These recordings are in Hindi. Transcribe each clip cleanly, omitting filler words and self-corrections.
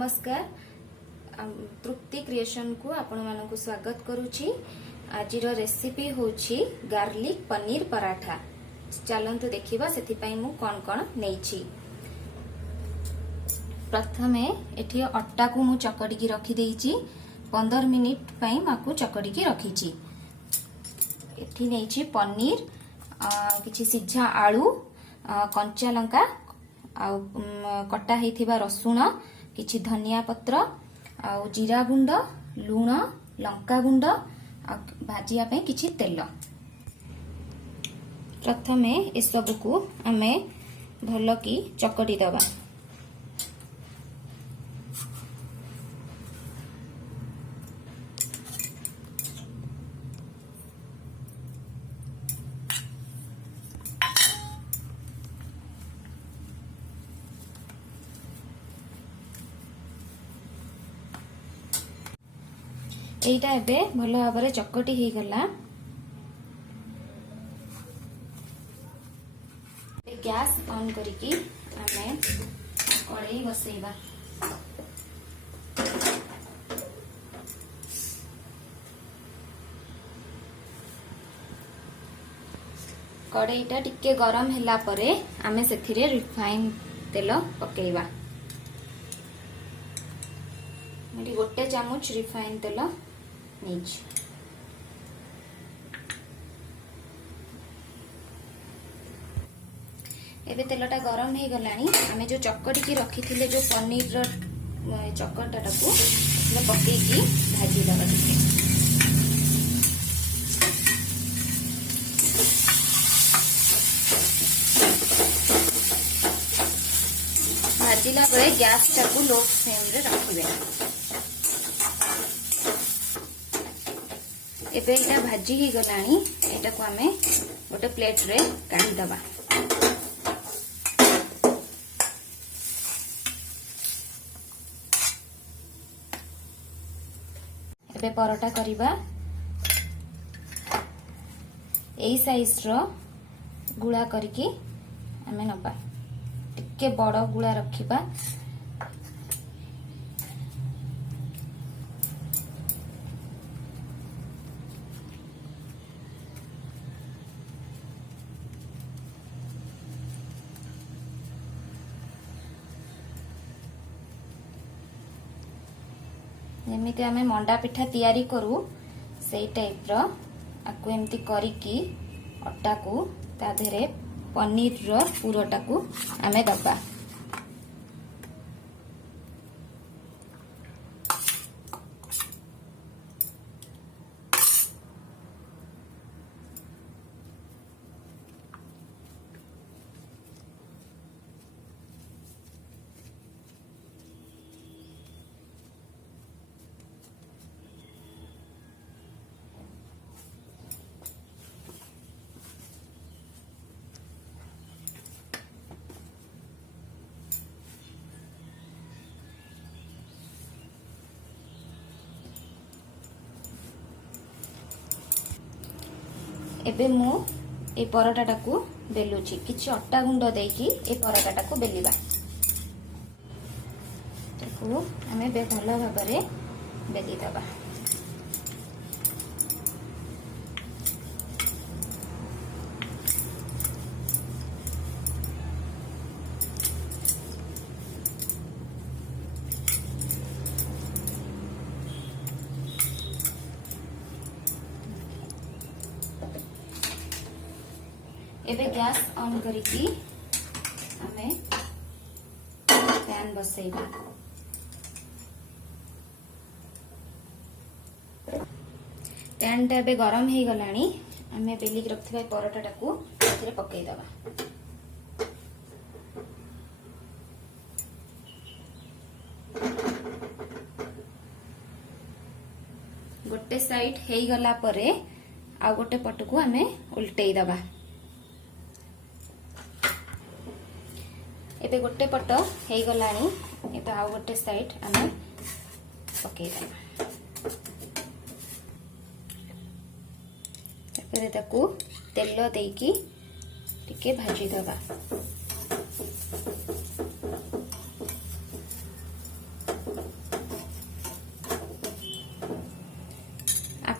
नमस्कार तृप्ति क्रिएशन को आपण मानक स्वागत करुछि। आज रेसिपी होछि गार्लिक पनीर पराठा। चलंतु देखिबा सेति पई मु कोन कोन नेछि। प्रथमे एठी अट्टा को मु चकडी की रखी देइछि। 15 मिनिट पई माकू चकडी की रखिछि। एठी नेछि पनीर, किछि सिझा आलू, कंचा लंका, आउ कटा हेथिबा रसुण, किछि धनिया पत्र, आउ जीरा गुंड, लूण, लंका गुंड, भाजिया पे किछि तेल। प्रथमे ए सब को आमे भलो की चकटी दबा। एटा एबे भलो भाबरे चकटी ही गला। गैस ऑन करिकी आमे कढ़ाई बसैबा। कढ़ाईटा टिके गरम हैला परे आमे सेथिरे रिफाइन तेल पकेइबा। मेरी गोटे चामच रिफाइन तेल नीच। एबे तेलटा गरम हो गलानी। आमे जो चकटी की रखी थिले जो पनीर रो चकटाटा को पके की भाजी दबा। भाजिला बेले गैस टाकू लो फ्लेम रे रखिबे। एबे इटा भाजी ही गलानी। एटा को आमे गोटे प्लेट रे काढी दबा। एबे परोटा करिबा। एई साइज रो गुळा करके आमे नबा। टिके बड़ गुळा रखिबा। जेमिति आमे मंडा पिठा तैयारी करू सेई टाइप रो आकु एमती करिकी अट्टा को ता देरे पनीर रो पुरोटा को आमे दबा। एबे मु ए परोटाटा को बेलुची। किछि अट्टा गुंड देकी ए परोटाटा को बेलिबा। ताको आमे बे भलो भाबरे बेली दबा। एबे गैस ऑन करिकी आमे पैन बसैबा। पैन टा एबे गरम हे गलानी। आमे बेली रखथिबा परोटाटा को एथिरे पकेइ दबा। गोटे साइड हे गला परे आ गोटे पट को आमे उल्टेई दबा। एबे गोटे पट हे गलानी। एबे आ गोटे साइड आमे पकेइ दबा। तापर ताकू तेल देकी टिके भाजी दबा।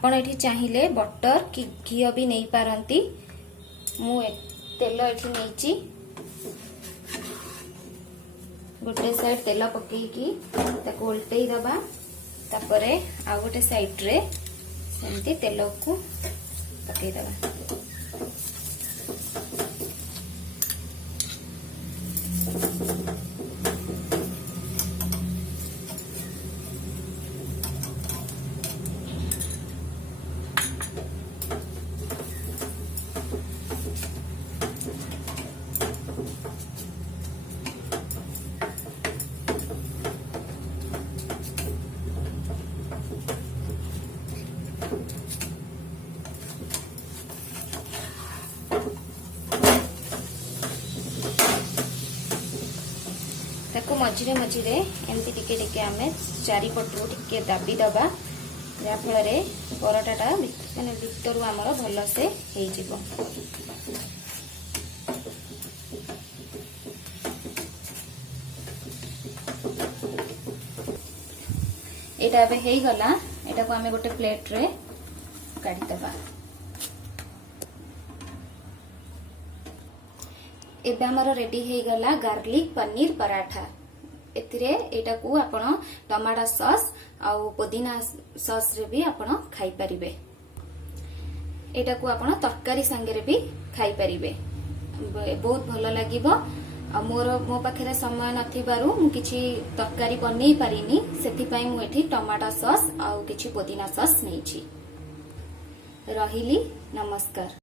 आपण एठी चाहिए बटर कि घी भी नहीं पारंती। मु तेल एठी नैची गोटे साइड तेल पकेकी ताको उल्टई दबा तापरे आ गोटे साइड रे सेमती तेल को पकई दबा। ताको मझिरे मझिरे एमती टिके टिके आमे चारिपटू टिके दाबी दबा जा फल पराटाटा माने भितरु आमर भल से हे जिवो। एटा बे हे गला एटा को आमे गोटे प्लेट रे काढी दबा। एबे हमर रेडी हे गला गार्लिक पनीर पराठा। एथिरे एटा को आपण टमाटो सॉस आउ पुदीना सॉस रे भी आपण खाई परिबे। एटा को आपण तरकारी संगे रे भी खाई परिबे, बहुत भलो लागिबो। मो पाखे समय नथिबारु मु किछि तरकारी बनै पारिनी, सेथि पई मु एठी टमाटो सॉस आउ किछि पुदीना सॉस नैछि। रहिली, नमस्कार।